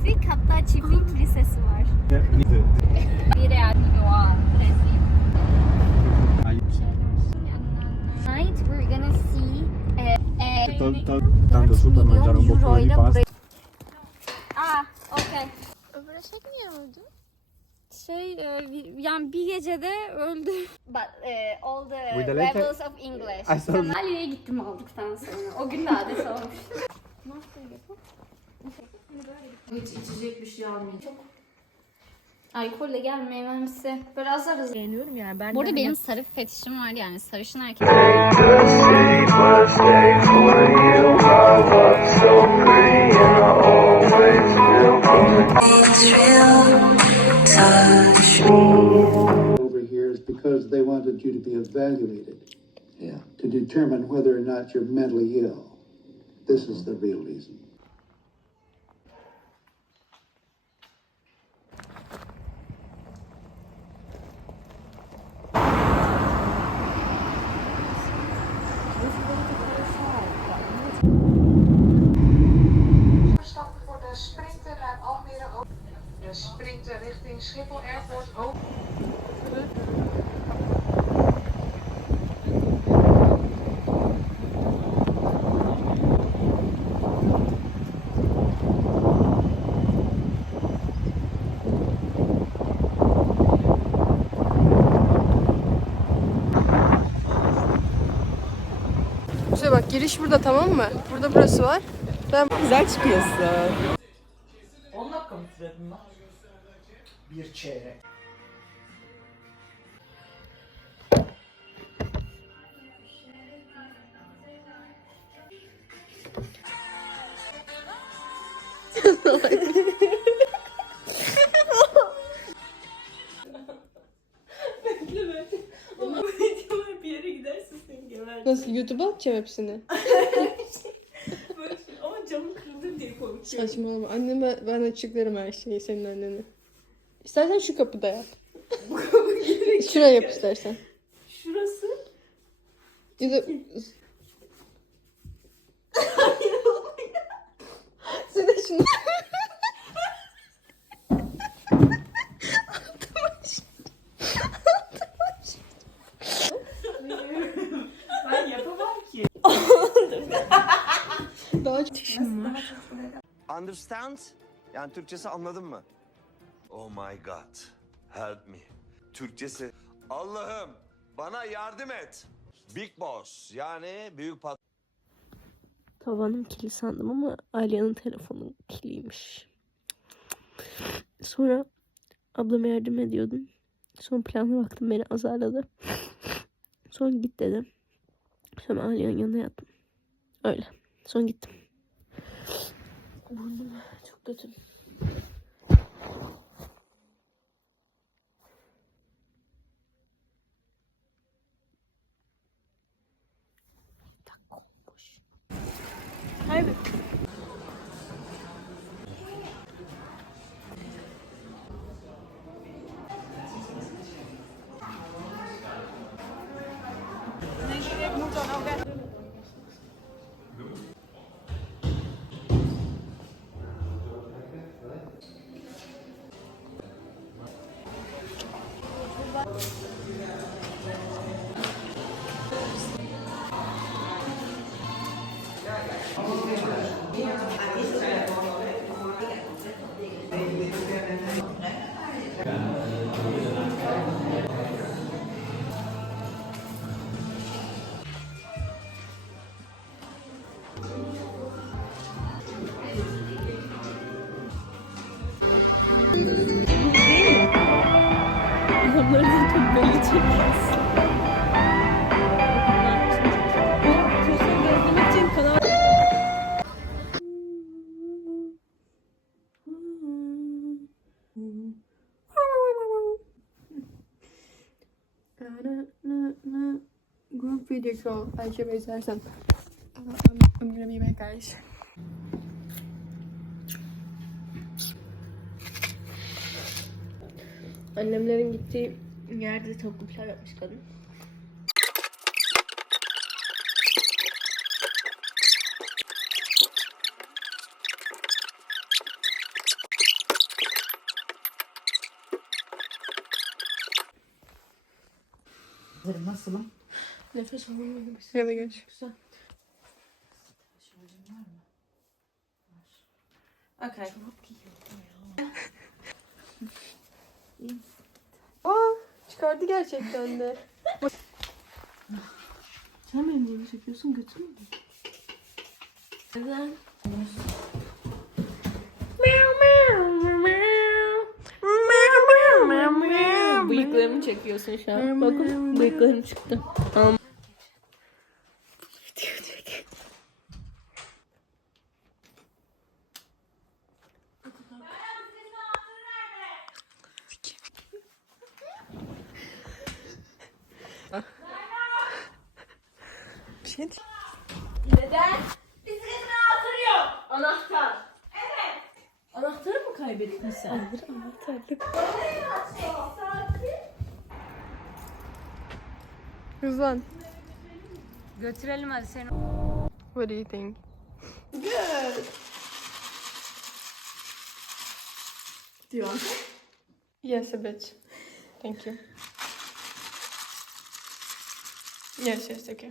Bir hatta çiftlik kilisesi var. Bir yer yuva. Tonight we're gonna see Tanto super mangiare un boccone di pasta. Ah, okay. Öbür şey niye öldü? Şey, e, yani bir gecede öldü. But eh, all the With levels of English. I saw- Ali'ye gittim aldıktan sonra. O gün de adet olmuş. Hiç içecek bir şey almayayım. Alkolle gelmemesi. Böyle azar azar. Beğeniyorum yani ben Bu arada de benim sarı fetişim var yani sarışın erkek. City birthday for you. My love so pretty and I always will over here is because they wanted you to be evaluated. Yeah. To determine whether or not you're mentally ill. This is the real reason. De sprinter richting Schiphol Airport ook. Bize bak giriş burada tamam mı? Burada burası var. Ben güzel çıkıyorsun. Bir çeyrek. Nasıl YouTube'a atacağım hepsini? Böyle şey. Ama camı kırılır diye korkuyorum. Saçmalama. Annem ben, ben açıklarım her şeyi senin annene. İstersen şu kapıda yap. Şuraya yap istersen. Şurası. Ya da... Sen de şunu... Ben yapamam ki. Daha çok Understand? Yani Türkçesi anladın mı? Oh my god. Help me. Türkçesi Allah'ım bana yardım et. Big boss yani büyük patron. Tavanım kirli sandım ama Alya'nın telefonu kirliymiş. Sonra ablama yardım ediyordum. Son plana baktım beni azarladı. Sonra git dedim. Sonra Alya'nın yanına yattım. Öyle. Sonra gittim. Burnum çok kötü. Adamları zaten böyle çekiyoruz. Group video call. Ayşe. I'm gonna be back guys. Annemlerin gittiği Yerde tavuklu pilav yapmış kadın. Hazırım nasılım? Nefes alamıyorum. Ya şey da geç. Güzel. Arkadaşlar. Çıkardı gerçekten de. Sen benim neyimi çekiyorsun götür mü? Neden? Bıyıklarımı çekiyorsun şu an. Bakın bıyıklarım çıktı. Tamam. Bir şey Anahtarı mı kaybettin sen? Hızlan. Götürelim hadi seni. What do you think? Do you want Yes, a bit. Thank you. Yes, yes, okay.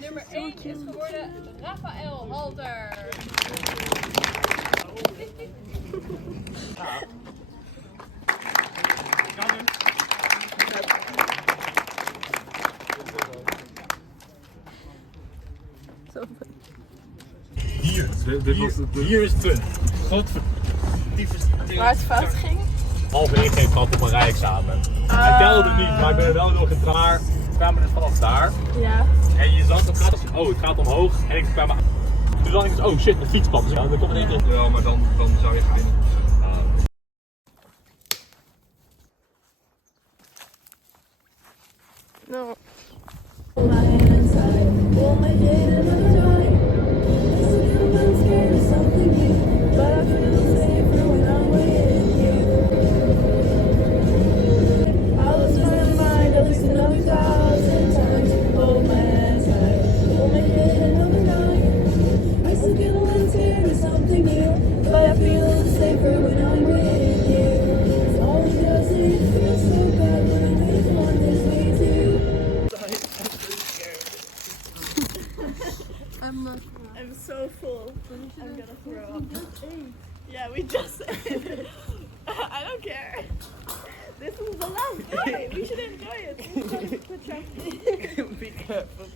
Nummer 1 is geworden Rafael Halter. Hier, het. Hier is het. Godver... Waar het fout ging? Halverwege geen kant op een rijexamen. Hij telde het niet, maar ik ben er wel door getraar. We kwamen dus vanaf daar. Ja. En je zag, het gaat als, oh, het gaat omhoog. En ik kwam Toen dacht ik dus, oh shit, een fietspad. Ja, dan komt in één keer. Ja, maar dan, dan zou je winnen. No. Be careful.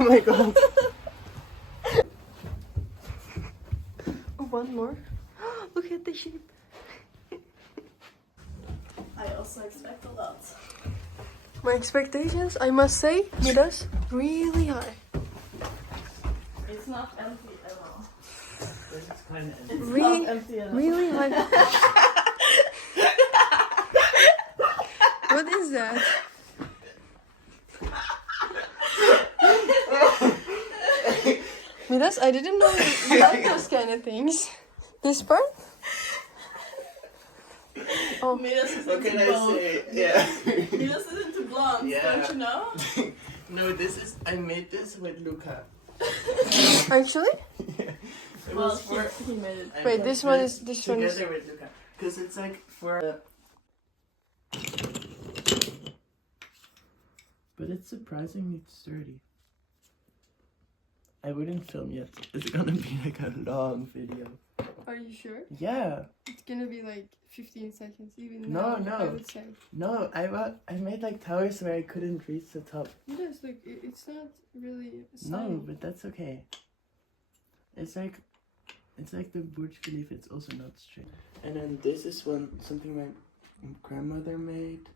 Oh my god. One more. Look at the sheep. I also expect a lot. My expectations, I must say, Midas, really high. It's not empty at all. It's kind of It's Really? not empty at all. Really high. what is that? Midas, I didn't know you you like those kind of things. This part? Oh, Midas is What into can I both. say? Yeah. Midas is into blondes, Yeah. don't you know? no, this is. I made this with Luca. actually? It Well, was for. he, he made it. I Wait, this one it is- this one is- together with Luca, because it's like for. But it's surprisingly sturdy. I wouldn't film yet. It's gonna be like a long video. Are you sure? Yeah. It's gonna be like 15 seconds, even No, now, I no. would say. No, I wa- I made like towers where I couldn't reach the top. Midas, like, it- it's not really No, sunny. but that's okay. It's like, it's like the Burj Khalifa. It's also not straight. And then this is one something my grandmother made,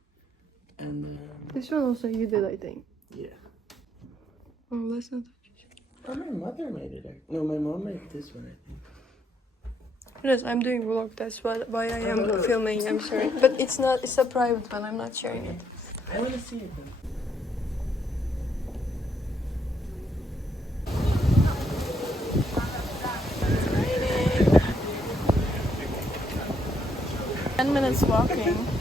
and um, This one also you did, I think. yeah. Oh, let's not. Or my mother made it. ac- No, my mom made this one. I think. Yes, I'm doing vlog. That's why why I am filming. I'm sorry, but it's not. It's a private one. I'm not sharing it. I want to see it. Then. Ten minutes walking.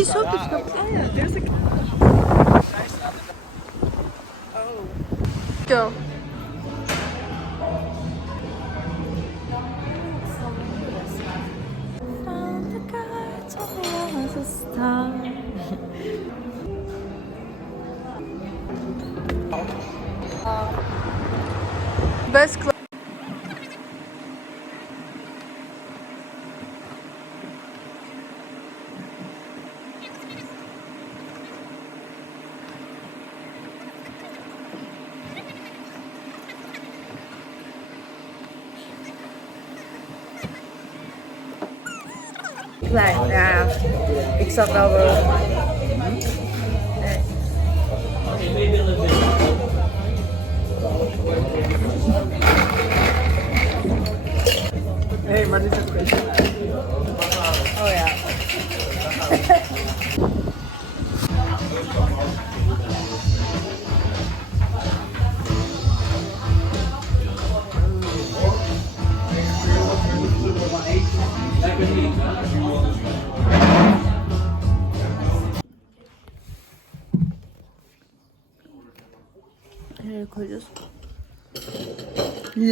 je zo te snappen. Ja, there's a... Oh. Go. What's up, Melbourne?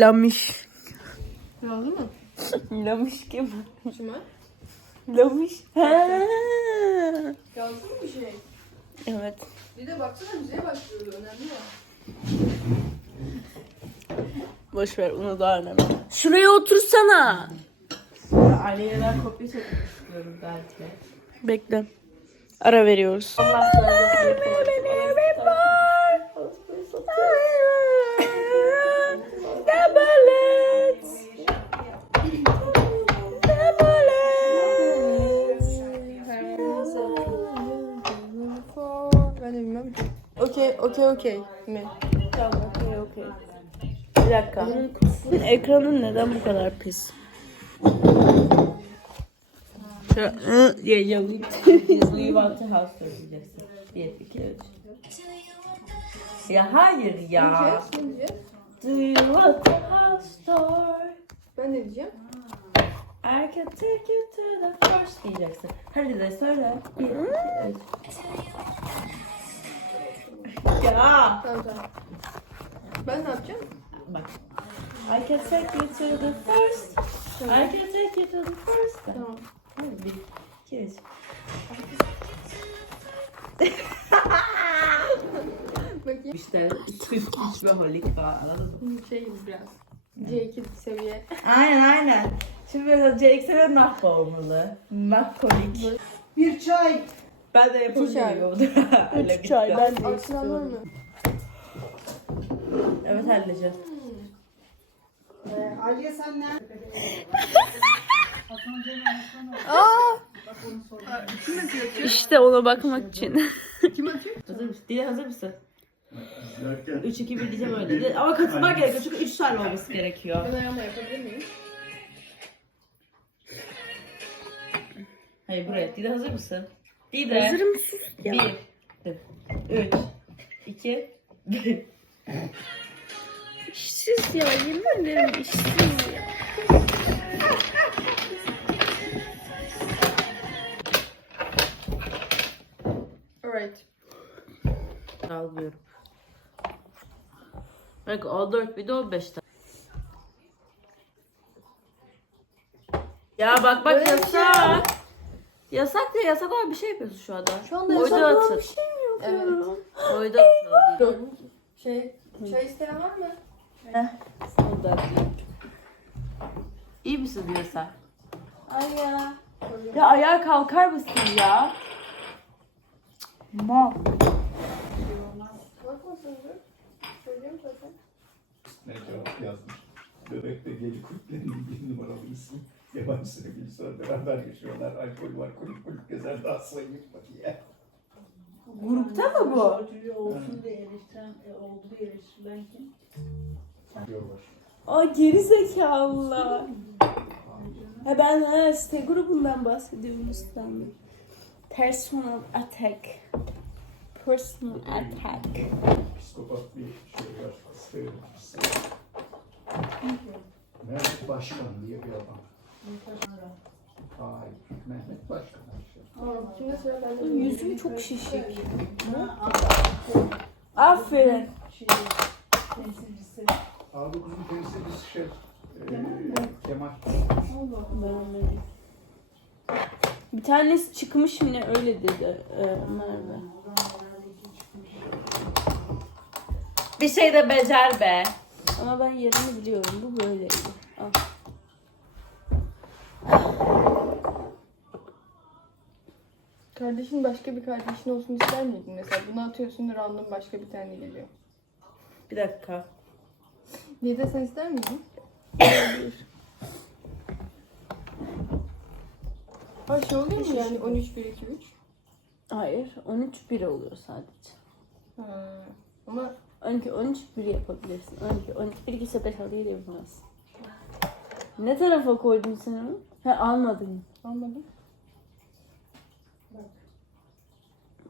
Lamiş. Yazdı mı? Lamiş kim? Şuna. Lamiş. Ha. Yazdı mı bir şey? Evet. Bir de baksana müziğe başlıyor. Önemli ya. Boş ver onu daha önemli. Şuraya otursana. Aileden kopya çekmek istiyorum belki. Bekle. Ara veriyoruz. Ben Okey, okey, okey mi? Tamam okey okey. Bir dakika. Ekranın neden bu kadar pis? Şöyle ı diyeceğim. Do you want a house tour diyeceksin. Bir, iki, üç. Ya hayır ya. Do you want a house tour? Ben ne diyeceğim? I can take you to the first diyeceksin. Hadi de söyle. Bir, iki, üç. Ya. Tamam tamam. Ben ne yapacağım? Bak. I can take you to the first. I can take you to the first. Tamam. Hadi bir, iki, üç. Bakayım. İşte süs iç ve holik var anladın mı? Şey gibi biraz. C2 seviye. Aynen aynen. Şimdi mesela Jake'sine mahva olmalı. Mahkolik. Bir çay. Ben de yapabilirim. Öyle Üç çay bitti. ben de Aksıran var istiyorum. mı? Evet halledeceğiz. Aliye sen ne? İşte ona bakmak için. Hazır mısın? Dile hazır mısın? 3 2 1 diyeceğim öyle. De- Ama katılmak gerekiyor çünkü 3 tane olması gerekiyor. Ben ayağımla yapabilir miyim? Hayır buraya. Dile hazır mısın? Dile. Hazır mısın? 1 3 2 1 İşsiz ya yemin ederim işsiz ya. Alright. Almıyorum. Bak 14 bir de 15 tane. Ya bak bak yasak. Yasak diye yasak olan bir şey yapıyorsun şu anda. Şu anda Oydu yasak olan atın. bir şey mi yapıyorum? Oydu atın. Şey, çay isteyen var mı? Oydu atın. İyi misin diyor sen? Ay ya. Ya ayağa kalkar mısın ya? Ma. Bakmasın dur. Söyleyeyim zaten. Ne cevap yazmış. Bebekte gece kulüplerinin bir numaralı ismi. Yabancı sevgili sonra beraber yaşıyorlar. Alkol var, kulüp kulüp gezer daha sayayım diye. Grupta mı bu? Olsun diye eleştiren, e, oldu diye eleştirilen kim? Diyorlar. Aa geri zekalılar. Ha ben ha site grubundan bahsediyorum sandım. Personal attack. Personal attack. Psikopat bir şey var. Stereotipsi. Mehmet Başkan diye bir adam. Mehmet. Yüzüm çok şişik. Aferin. Temsilcisi. A9'un temsilcisi şey, e, Kemal. Bir tanesi çıkmış yine öyle dedi e, Merve. Bir şey de becer be. Ama ben yerini biliyorum. Bu böyleydi. Kardeşin başka bir kardeşin olsun ister miydin? Mesela bunu atıyorsun random başka bir tane geliyor. Bir dakika. Diye de sen ister miydin? Ha şey oluyor mu yani 13 1 2 3? Hayır. 13 1 oluyor sadece. Ha. Ama 12 13 1 yapabilirsin. 12 12 1 2 3 4 5 6 7 yapamazsın. Ne tarafa koydun sen onu? He almadın. almadım.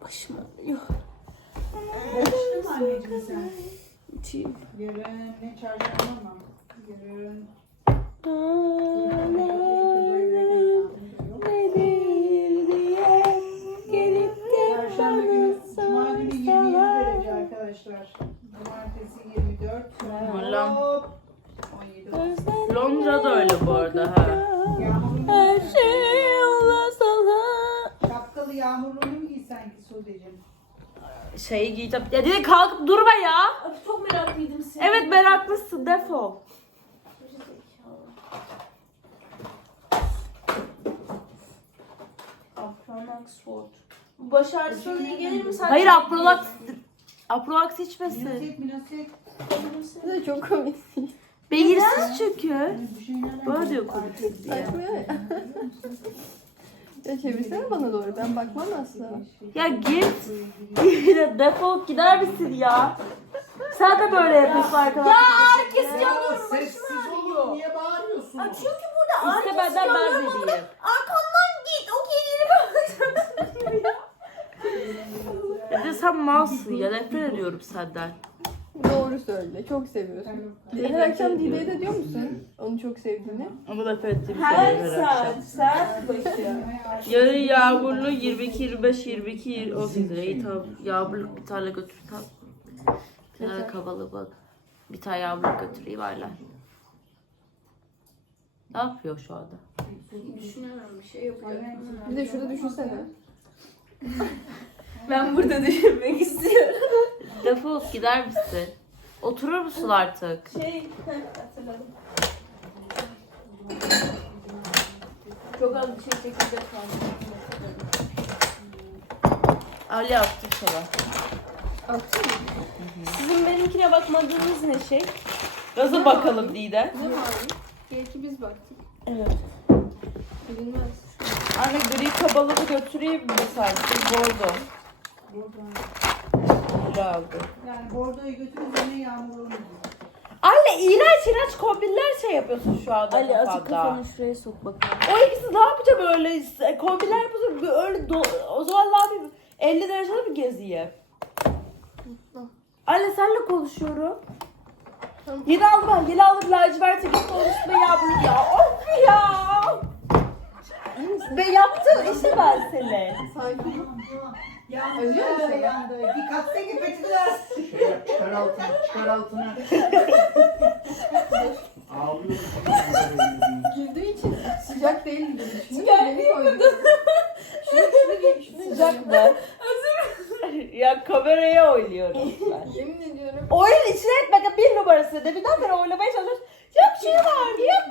Başım ağrıyor. Anneciğim sen? İçeyim. Yarın ne çarşamba mı? Yarın Nedir diye gelip de Perşembe günü, Cuma günü 27 sana derece arkadaşlar. Cumartesi 24. Allah'ım. Hop. 17. Londra'da öyle bu arada Şeyi giyeceğim. Ya dedi kalkıp durma ya. Çok meraklıydım seni. Evet meraklısın defol. Afran Oxford. Baş ağrısına iyi gelir mi? Hayır Aprolax. Aprolax içmesin. Bu da çok komik. Beyirsiz çünkü. Böyle diyor komik diye. Ya. Ya çevirsene bana doğru. Ben bakmam asla. Ya git. Defol gider misin ya? Sen de böyle yapıyorsun arkadaşlar. Ya herkes yanıyor. Sessiz olun. Niye bağırıyorsun? Çünkü burada İşte benden ben vereyim. Arkamdan git. O gelir. Ya de sen malsın ya nefret ediyorum senden. Doğru söyle. Çok seviyorsun. Her akşam Dide'ye de diyor musun? Onu çok sevdiğini. Ama nefret ettiğim şeyleri her akşam. Saat başı. Yarın yağmurlu 22, 25, 22, 18 lira. İyi tamam. Yağmurluk bir tane götür tamam. Bir tane kabalı bak. Bir tane yağmurluk götüreyim hala. Ne yapıyor şu anda? Bir de şurada düşünsene. Ben burada düşünmek istiyorum. Defol gider misin? Oturur musun artık? Şey, hatırladım. Çok az bir şey çekilecek kaldı. Ali attım sana. Sizin benimkine bakmadığınız ne şey? Nasıl bakalım Didem? Ne var? Belki biz baktık. Evet. Bilinmez. Anne gri kabalığı götüreyim mi sanki? Bordo. Bordo aldı. Yani bordoyu götürünce ne yağmur olur. Anne iğrenç iğrenç kombinler şey yapıyorsun şu anda Ali azıcık kafanda. kafanı şuraya sok bakalım. O ikisi ne yapacağım öyle kombinler yapıyorsun öyle do- o zaman ne yapayım 50 derecede mi gezeyim? Anne senle konuşuyorum. Yeni aldım ben yeni aldım lacivert gibi konuşma yağmurlu ya of ya. Ve yaptığım işi ben seni. Sanki Ya Acıyor mu sana? yandı. Dikkatle gepetiler. Şey yap, çıkar altına, çıkar altına. Ağlıyorum. girdiği için sıcak değil gibi düşünüyorum. Beni koydum. Şunu şunu şunu. Sıcak mı? ya kameraya oynuyorum ben. Yemin ediyorum. Oyun içine etmekle bir numarası deminden beri oynamaya çalışıyoruz. Yok şey var, yok